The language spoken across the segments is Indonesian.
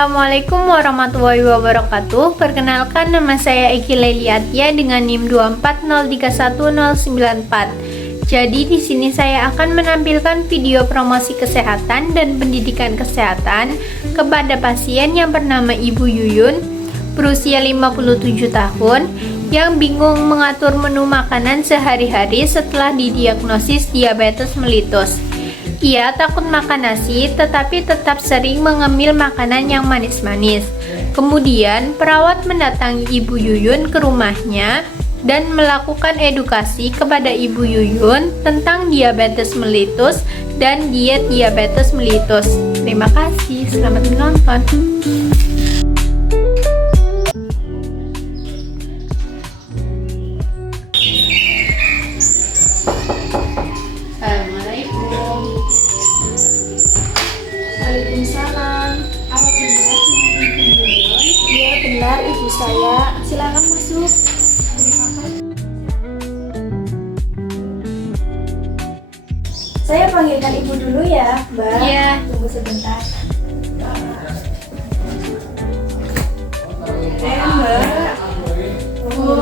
Assalamualaikum warahmatullahi wabarakatuh. Perkenalkan, nama saya Eki Leliatia dengan NIM 2403194. Jadi di sini saya akan menampilkan video promosi kesehatan dan pendidikan kesehatan kepada pasien yang bernama Ibu Yuyun berusia 57 tahun yang bingung mengatur menu makanan sehari-hari setelah didiagnosis diabetes melitus. Ia takut makan nasi, tetapi tetap sering mengemil makanan yang manis-manis. Kemudian, perawat mendatangi Ibu Yuyun ke rumahnya dan melakukan edukasi kepada Ibu Yuyun tentang diabetes melitus dan diet diabetes melitus. Terima kasih, selamat menonton. Waalaikumsalam. Apa benar Ibu Yuyun? Iya benar ibu saya. Silakan masuk. Terima kasih. Saya panggilkan ibu dulu ya, Mbak. Iya. Tunggu sebentar. Mbak. Bu.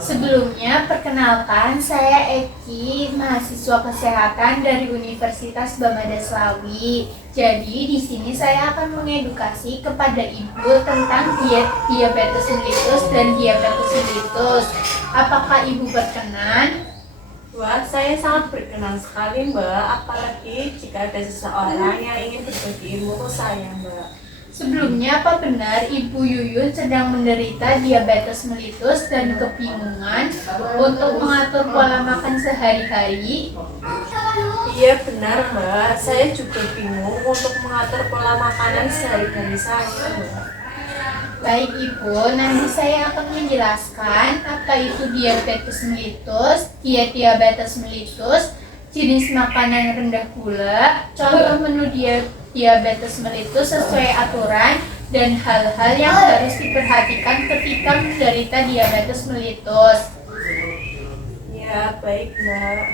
Sebelumnya, perkenalkan, saya Eki, mahasiswa kesehatan dari Universitas Bamada Slawi. Jadi, di sini saya akan mengedukasi kepada ibu tentang diet diabetes mellitus dan diabetes mellitus. Apakah ibu berkenan? Wah, saya sangat berkenan sekali, Mbak. Apalagi jika ada seseorang yang ingin berbagi ilmu ke saya, Mbak. Sebelumnya, apa benar Ibu Yuyun sedang menderita diabetes mellitus dan kebingungan untuk mengatur pola makan sehari-hari? Iya benar, Mbak. Saya juga bingung untuk mengatur pola makanan sehari-hari saya, Mbak. Baik Ibu, nanti saya akan menjelaskan apa itu diabetes mellitus, diet diabetes mellitus, jenis makanan rendah gula, contoh menu diabetes mellitus sesuai aturan, dan hal-hal yang harus diperhatikan ketika menderita diabetes mellitus. Ya, baik, Mbak.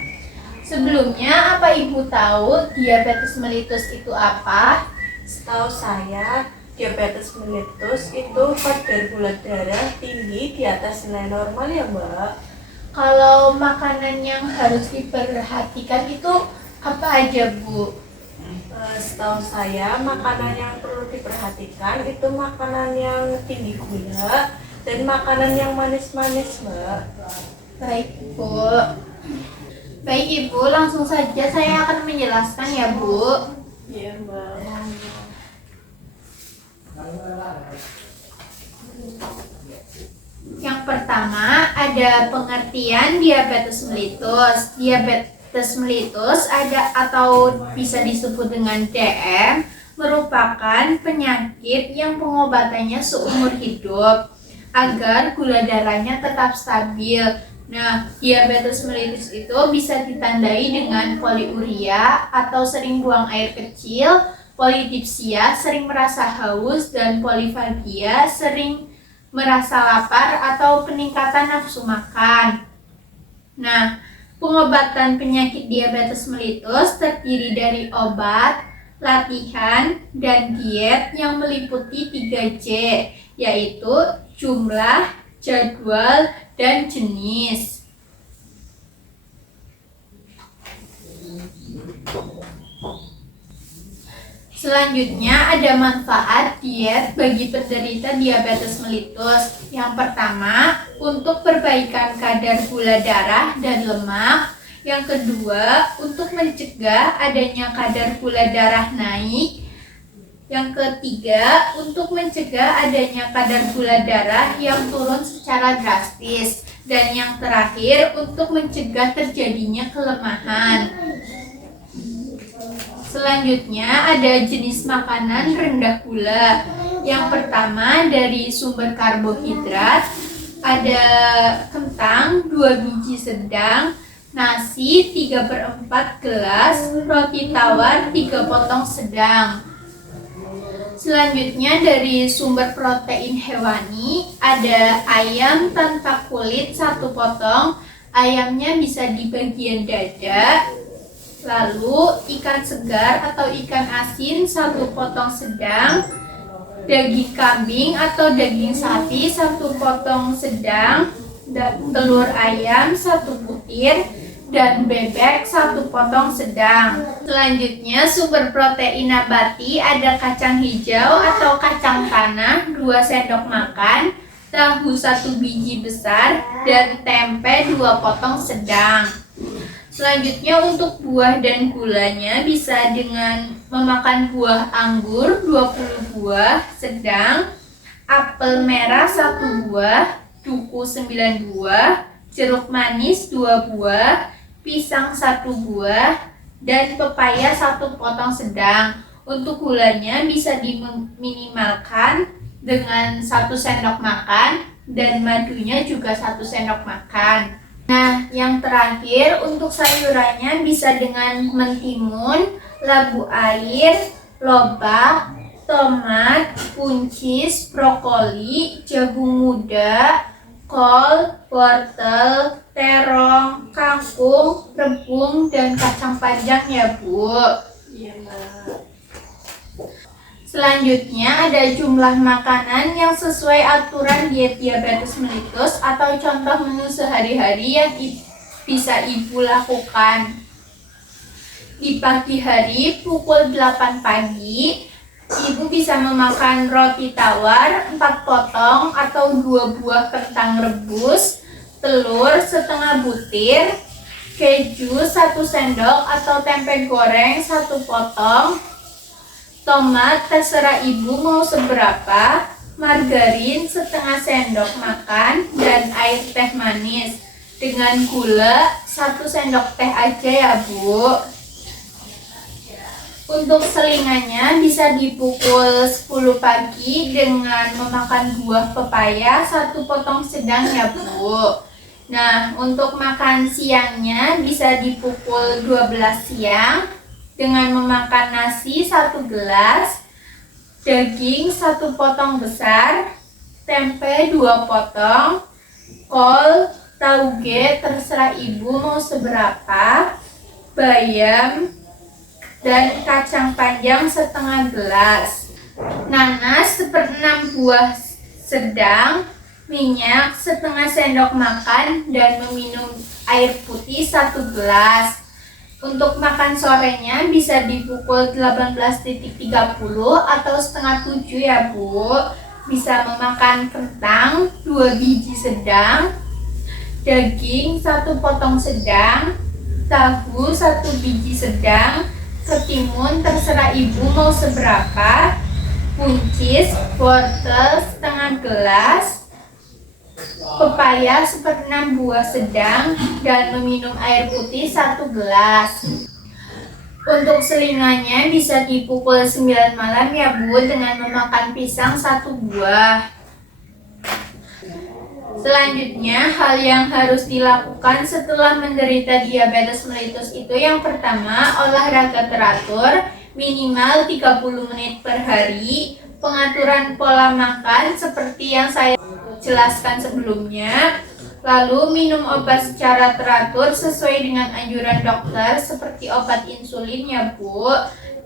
Sebelumnya, apa Ibu tahu diabetes mellitus itu apa? Setahu saya, diabetes mellitus itu kadar gula darah tinggi di atas nilai normal ya, Mbak. Kalau makanan yang harus diperhatikan itu apa aja, Bu? Setahu saya, makanan yang perlu diperhatikan itu makanan yang tinggi gula dan makanan yang manis-manis, Mbak. Baik, Bu. Baik, Ibu, langsung saja saya akan menjelaskan ya, Bu. Iya, Mbak. Yang pertama, ada pengertian diabetes mellitus. Diabetes mellitus ada atau bisa disebut dengan DM merupakan penyakit yang pengobatannya seumur hidup agar gula darahnya tetap stabil. Nah, diabetes mellitus itu bisa ditandai dengan poliuria atau sering buang air kecil, polidipsia, sering merasa haus, dan polifagia, sering merasa lapar atau peningkatan nafsu makan. Nah, pengobatan penyakit diabetes mellitus terdiri dari obat, latihan, dan diet yang meliputi 3J, yaitu jumlah, jadwal, dan jenis. Selanjutnya ada manfaat diet bagi penderita diabetes mellitus. Yang pertama, untuk perbaikan kadar gula darah dan lemak. Yang kedua, untuk mencegah adanya kadar gula darah naik. Yang ketiga, untuk mencegah adanya kadar gula darah yang turun secara drastis. Dan yang terakhir, untuk mencegah terjadinya kelemahan. Selanjutnya ada jenis makanan rendah gula. Yang pertama dari sumber karbohidrat, ada kentang 2 biji sedang, nasi 3/4 gelas, roti tawar 3 potong sedang. Selanjutnya dari sumber protein hewani, ada ayam tanpa kulit 1 potong. Ayamnya bisa di bagian dada. Lalu ikan segar atau ikan asin 1 potong sedang, daging kambing atau daging sapi 1 potong sedang, telur ayam 1 butir, dan bebek 1 potong sedang. Selanjutnya sumber protein nabati ada kacang hijau atau kacang tanah 2 sendok makan, tahu 1 biji besar, dan tempe 2 potong sedang. Selanjutnya untuk buah dan gulanya bisa dengan memakan buah anggur 20 buah sedang, apel merah 1 buah, duku 9 buah, jeruk manis 2 buah, pisang 1 buah, dan pepaya 1 potong sedang. Untuk gulanya bisa diminimalkan dengan 1 sendok makan dan madunya juga 1 sendok makan. Nah, yang terakhir untuk sayurannya bisa dengan mentimun, labu air, lobak, tomat, buncis, brokoli, jagung muda, kol, wortel, terong, kangkung, rebung, dan kacang panjang ya Bu. Iya, Mbak. Selanjutnya ada jumlah makanan yang sesuai aturan diet diabetes mellitus atau contoh menu sehari-hari yang bisa Ibu lakukan. Di pagi hari pukul 8 pagi, Ibu bisa memakan roti tawar 4 potong atau 2 buah kentang rebus, telur setengah butir, keju 1 sendok atau tempe goreng 1 potong, tomat terserah Ibu mau seberapa, margarin setengah sendok makan, dan air teh manis. Dengan gula 1 sendok teh aja ya Bu. Untuk selingannya bisa dipukul 10 pagi dengan memakan buah pepaya 1 potong sedang ya Bu. Nah, untuk makan siangnya bisa dipukul 12 siang dengan memakan nasi 1 gelas, daging 1 potong besar, tempe 2 potong, kol, tauge terserah Ibu mau seberapa, bayam, dan kacang panjang setengah gelas, nanas 1/6 buah sedang, minyak setengah sendok makan, dan meminum air putih 1 gelas. Untuk makan sorenya bisa dipukul 18.30 atau setengah 7 ya Bu. Bisa memakan kentang 2 biji sedang, daging 1 potong sedang, tahu 1 biji sedang, ketimun terserah Ibu mau seberapa, buncis, wortel setengah gelas, pepaya 1/6 buah sedang, dan meminum air putih 1 gelas. Untuk selingannya bisa dipukul 9 malam ya Bu dengan memakan pisang 1 buah. Selanjutnya, hal yang harus dilakukan setelah menderita diabetes mellitus itu yang pertama, olahraga teratur minimal 30 menit per hari, pengaturan pola makan seperti yang saya jelaskan sebelumnya, lalu minum obat secara teratur sesuai dengan anjuran dokter seperti obat insulin ya Bu.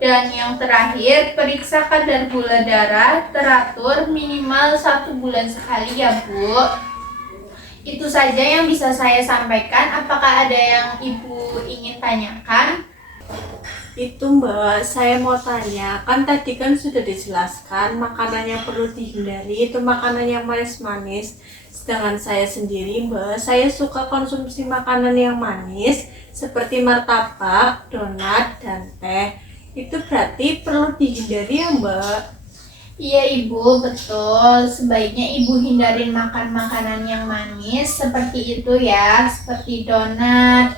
Dan yang terakhir, periksa kadar gula darah teratur minimal 1 bulan sekali ya Bu. Itu saja yang bisa saya sampaikan. Apakah ada yang Ibu ingin tanyakan? Itu Mbak, saya mau tanya, kan tadi kan sudah dijelaskan makanan yang perlu dihindari itu makanan yang manis-manis. Sedangkan saya sendiri Mbak, saya suka konsumsi makanan yang manis seperti martabak, donat, dan teh. Itu berarti perlu dihindari ya Mbak? Iya Ibu, betul. Sebaiknya Ibu hindarin makan makanan yang manis seperti itu ya, seperti donat,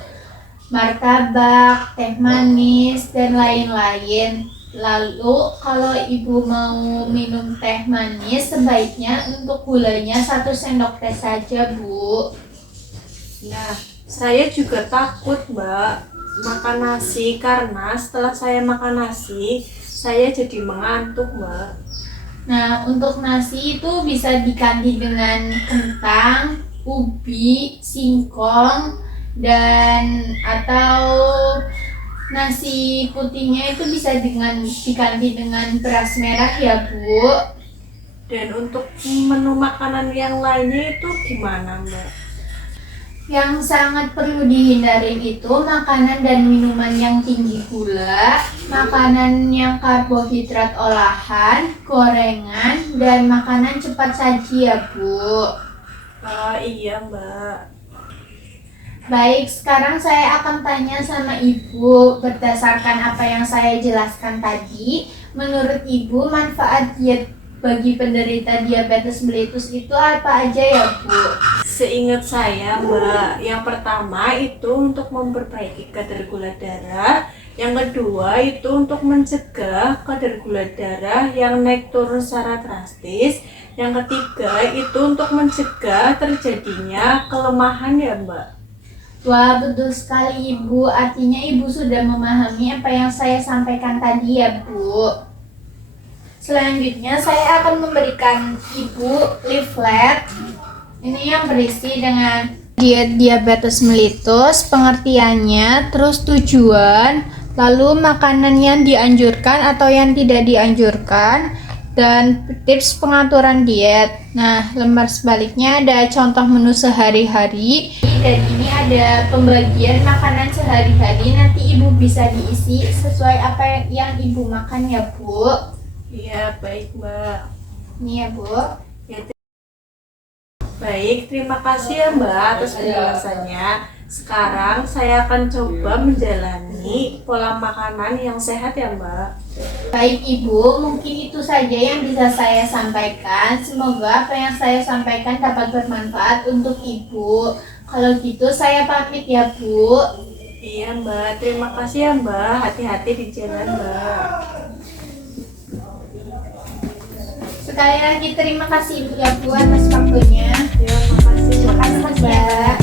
martabak, teh manis, dan lain-lain. Lalu kalau Ibu mau minum teh manis, sebaiknya untuk gulanya 1 sendok teh saja Bu. Nah, saya juga takut Mbak makan nasi karena setelah saya makan nasi, saya jadi mengantuk Mbak. Nah, untuk nasi itu bisa diganti dengan kentang, ubi, singkong, dan atau Nasi putihnya itu bisa diganti dengan beras merah ya Bu. Dan untuk menu makanan yang lainnya itu gimana Mbak? Yang sangat perlu dihindari itu makanan dan minuman yang tinggi gula, makanan yang karbohidrat olahan, gorengan, dan makanan cepat saji ya Bu. Oh iya Mbak. Baik, sekarang saya akan tanya sama Ibu berdasarkan apa yang saya jelaskan tadi. Menurut Ibu, manfaat diet bagi penderita diabetes mellitus itu apa aja ya Bu? Seingat saya Mbak, yang pertama itu untuk memperbaiki kadar gula darah, yang kedua itu untuk mencegah kadar gula darah yang naik turun secara drastis, yang ketiga itu untuk mencegah terjadinya kelemahan ya Mbak. Wah, betul sekali Ibu. Artinya Ibu sudah memahami apa yang saya sampaikan tadi ya Bu. Selanjutnya saya akan memberikan Ibu leaflet. Ini yang berisi dengan diet diabetes mellitus, pengertiannya, terus tujuan, lalu makanan yang dianjurkan atau yang tidak dianjurkan, dan tips pengaturan diet. Nah, lembar sebaliknya ada contoh menu sehari-hari, dan ini ada pembagian makanan sehari-hari. Nanti Ibu bisa diisi sesuai apa yang Ibu makan ya Bu. Iya baik Mbak. Ini ya Bu. Ya, baik, terima kasih ya Mbak atas penjelasannya. Sekarang saya akan coba menjalani pola makanan yang sehat ya Mbak. Baik Ibu, mungkin itu saja yang bisa saya sampaikan. Semoga apa yang saya sampaikan dapat bermanfaat untuk Ibu. Kalau gitu saya pamit ya Bu. Iya Mbak, terima kasih ya Mbak. Hati-hati di jalan Mbak. Sekali lagi terima kasih Ibu ya Bu atas waktunya. Ya, makasih. Terima kasih Mbak.